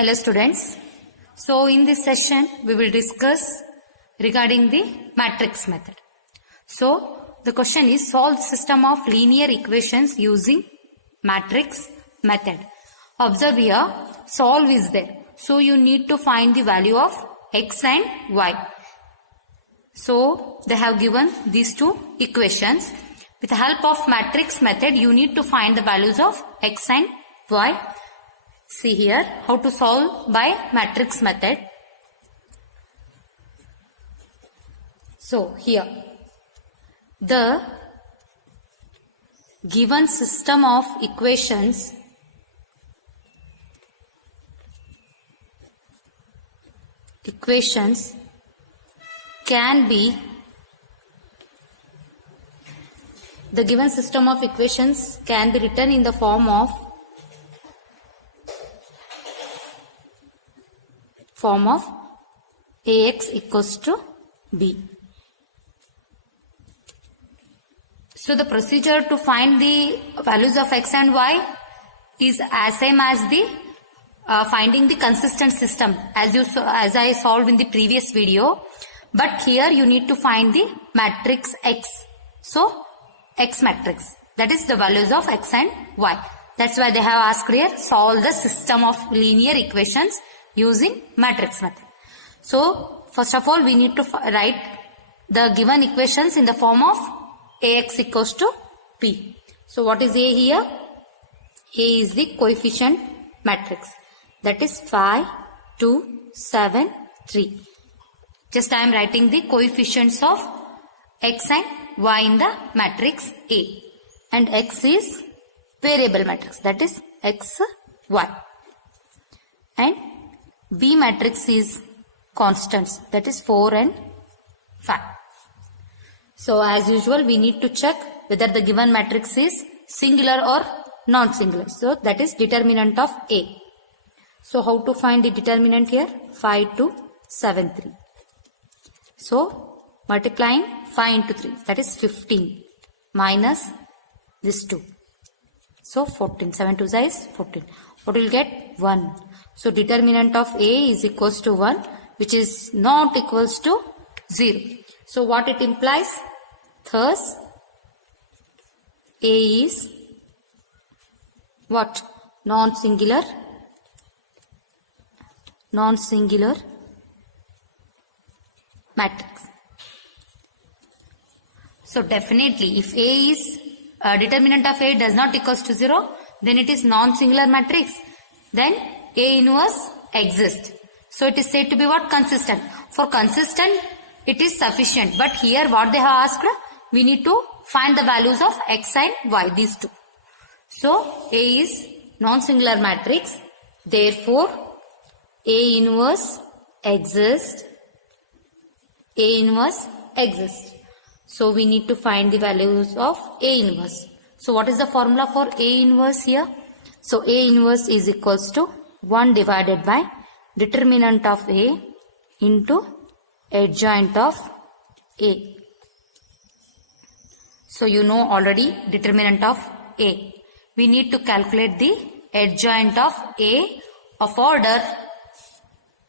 Hello students. So in this session we will discuss regarding the matrix method. So the question is, solve the system of linear equations using matrix method. Observe here, solve is there. So you need to find the value of x and y. So they have given these two equations. With the help of matrix method you need to find the values of x and y. See here how to solve by matrix method. So here the given system of equations can be written in the form of Ax equals to b. So the procedure to find the values of x and y is as same as the finding the consistent system as I solved in the previous video, but here you need to find the matrix x. So x matrix, that is the values of x and y. That's why they have asked here, solve the system of linear equations using matrix method. So first of all we need to write the given equations in the form of Ax equals to b. So what is A here? A is the coefficient matrix, that is 5, 2, 7, 3. Just I am writing the coefficients of x and y in the matrix A, and x is variable matrix, that is x, y, and B matrix is constants, that is 4 and 5. So as usual we need to check whether the given matrix is singular or non-singular. So that is determinant of A. So how to find the determinant here? 5, 2, 7, 3. So multiplying 5 into 3, that is 15, minus this 2. So 14, 7 to is 14. What will get? 1. So determinant of A is equals to 1, which is not equals to 0. So what it implies? Thus A is what? Non-singular matrix. So definitely if A is determinant of A does not equals to 0, then it is non-singular matrix. Then A inverse exists. So it is said to be what? Consistent. For consistent it is sufficient. But here what they have asked, we need to find the values of x and y, these two. So A is non-singular matrix. Therefore A inverse exists. So we need to find the values of A inverse. So what is the formula for A inverse here? So A inverse is equals to 1 divided by determinant of A into adjoint of A. So you know already determinant of A. We need to calculate the adjoint of A of order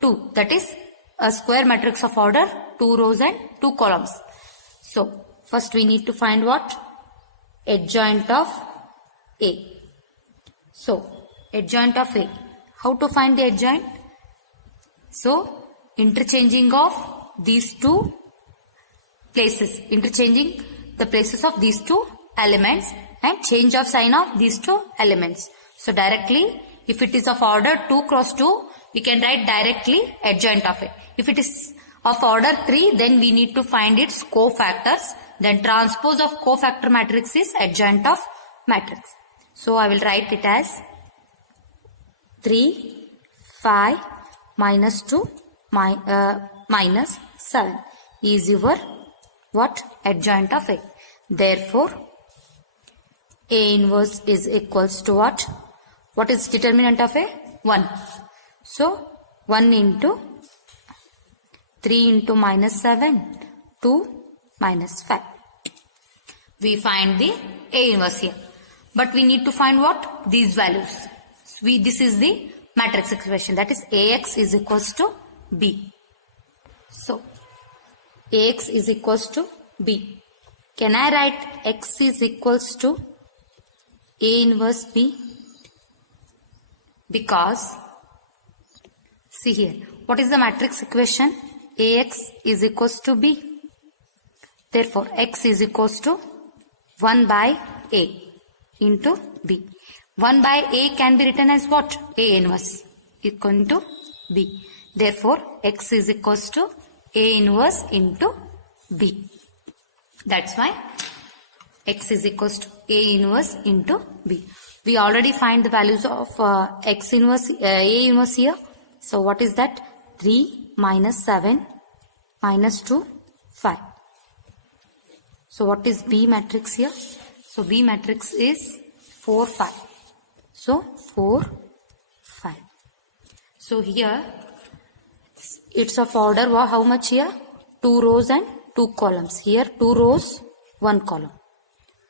2. That is a square matrix of order 2 rows and 2 columns. So first we need to find what? Adjoint of A. So adjoint of A. How to find the adjoint? So interchanging of these two places. Interchanging the places of these two elements and change of sign of these two elements. So directly if it is of order 2 cross 2, we can write directly adjoint of A. If it is of order 3, then we need to find its cofactors. Then transpose of cofactor matrix is adjoint of matrix. So I will write it as 3, 5, minus 2, minus 7 is your what? Adjoint of A. Therefore A inverse is equals to what? What is determinant of A? 1. So 1 into 3 into minus 7, 2 minus 5. We find the A inverse here. But we need to find what? These values. This is the matrix equation, that is Ax is equals to B. So Ax is equals to B. Can I write X is equals to A inverse B? Because see here, what is the matrix equation? Ax is equals to B. Therefore, X is equals to 1 by A into B. 1 by A can be written as what? A inverse equal to B. Therefore, X is equals to A inverse into B. That's why X is equals to A inverse into B. We already find the values of X inverse, A inverse here. So, what is that? 3 minus 7 minus 2, 5. So, what is B matrix here? So, B matrix is 4, 5. So, 4, 5. So, here it's of order how much here? 2 rows and 2 columns. Here 2 rows, 1 column.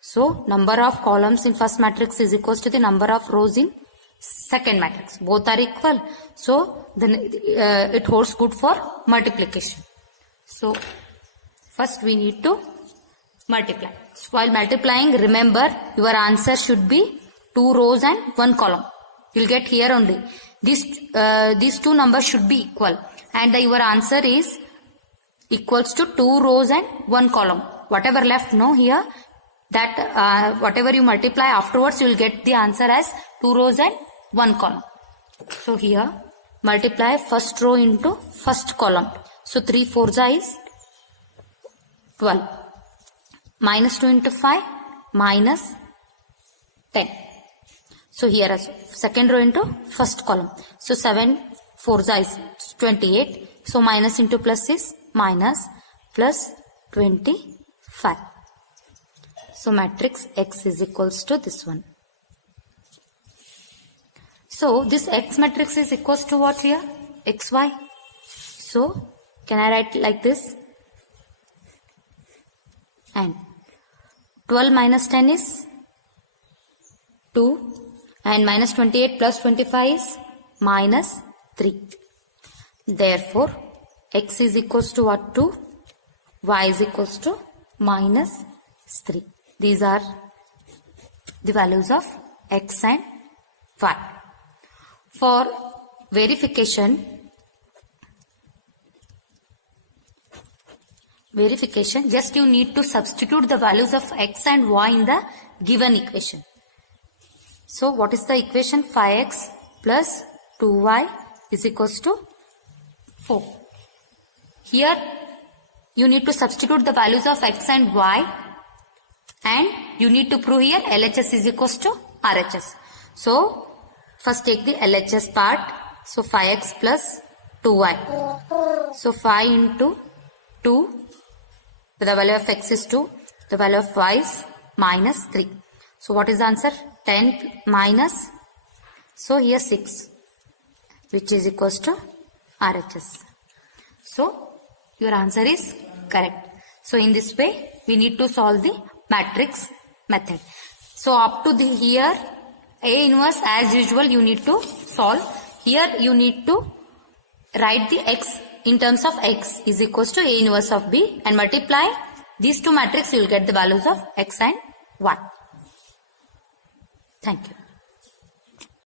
So, number of columns in first matrix is equals to the number of rows in second matrix. Both are equal. So, then it holds good for multiplication. So, first we need to multiply. So, while multiplying, remember your answer should be 2 rows and 1 column. You will get here only. These two numbers should be equal. And your answer is equals to 2 rows and 1 column. Whatever left, no, here, that whatever you multiply afterwards, you will get the answer as 2 rows and 1 column. So, here, multiply first row into first column. So, 3 4s is 12. Minus 2 into 5, minus 10. So, here also, second row into first column. So, 7 4s is 28. So, minus into plus is minus plus 25. So, matrix X is equals to this one. So, this X matrix is equals to what here? XY. So, can I write like this? And 12 minus 10 is 2. And minus 28 plus 25 is minus 3. Therefore, X is equals to what? 2. Y is equals to minus 3. These are the values of X and Y. For verification, just you need to substitute the values of X and Y in the given equation. So, what is the equation? 5X plus 2Y is equals to 4. Here, you need to substitute the values of X and Y, and you need to prove here LHS is equals to RHS. So, first take the LHS part. So, 5X plus 2Y. So, 5 into 2, the value of X is 2, the value of Y is minus 3. So, what is the answer? 10 minus, so here 6, which is equals to RHS. So, your answer is correct. So, in this way, we need to solve the matrix method. So, up to the here, A inverse as usual you need to solve. Here you need to write the X in terms of X is equals to A inverse of B and multiply these two matrices, you will get the values of X and Y. Thank you.